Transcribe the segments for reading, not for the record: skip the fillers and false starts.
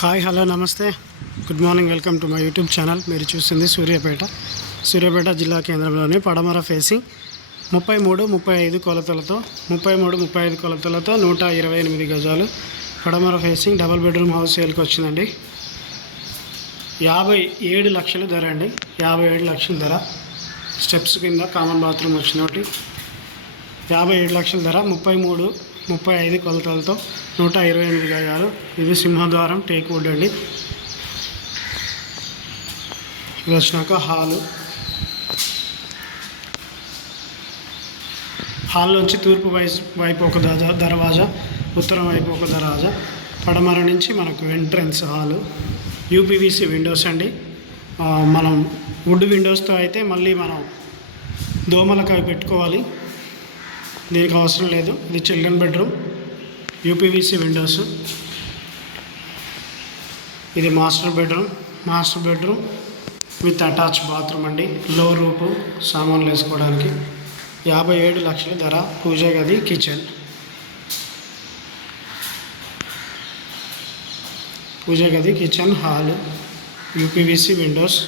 Hi hello నమస్తే good morning welcome to my YouTube channel. మీరు చూస్తుంది సూర్యాపేట జిల్లా కేంద్రంలోని పడమర ఫేసింగ్ 33-35 కొలతలతో 33-35 కొలతలతో 128 గజాలు పడమర ఫేసింగ్ డబుల్ బెడ్రూమ్ హౌస్ సేల్కి వచ్చిందండి. 57 లక్షల ధర అండి. 57 లక్షల ధర. స్టెప్స్ కింద కామన్ బాత్రూమ్ వచ్చినట్టు 57 లక్షల ధర. 33-35 కొలతలతో 128 గజాలు. ఇది సింహద్వారం టేక్ వుడ్ అండి. ఇది వచ్చినాక హాల్లోంచి తూర్పు వైపు ఒక దర్వాజా, ఉత్తరం వైపు ఒక దర్వాజా, పడమర నుంచి మనకు ఎంట్రన్స్ హాలు. యూపీవీసీ విండోస్ అండి. మనం వుడ్ విండోస్తో అయితే మళ్ళీ మనం దోమలకు అవి పెట్టుకోవాలి, దీనికి అవసరం లేదు. ఇది చిల్డ్రన్ బెడ్రూమ్, యూపీవీసీ విండోస్. ఇది master bedroom with attach bathroom అండి. లో రూపు సామాన్లు వేసుకోవడానికి. 57 లక్షల ధర. పూజ గది, కిచెన్, హాలు, యూపీవీసీ విండోస్.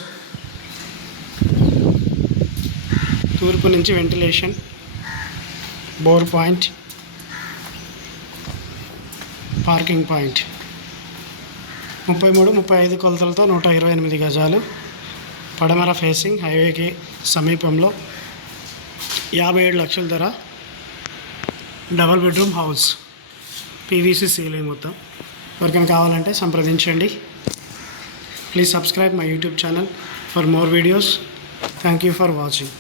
తూర్పు నుంచి ventilation, bore point, parking point. 33-35 కొలతలతో 128 గజాలు పడమర ఫేసింగ్, హైవేకి సమీపంలో. 57 లక్షల ధర. Double bedroom house, PVC ceiling మొత్తం. ఎవరికైనా కావాలంటే సంప్రదించండి. Please subscribe my YouTube channel for more videos. Thank you for watching.